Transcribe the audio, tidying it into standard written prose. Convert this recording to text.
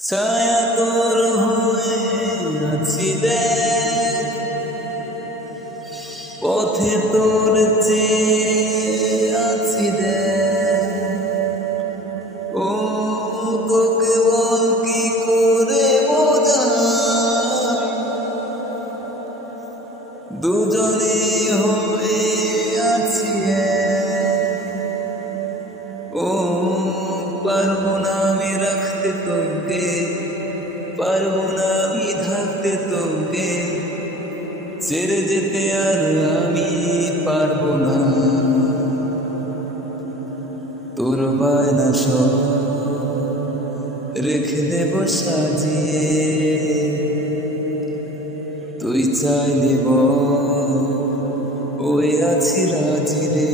ছায়া তোর হয়ে আছি রে, পথে তোর চেয়ে আছি রে। ও তোকে বল কি করে বোঝাই, দুজনে হয়ে আছি ও পারবো না আমি রাখতে তোকে, পারবো না আমি থাকতে তোকে, ছেড়ে যেতে আর আমি পারবো না। তোর বায়না সব রেখে দেব সাজিয়ে, তুই চাইলে বল ওই আছি রাজি রে।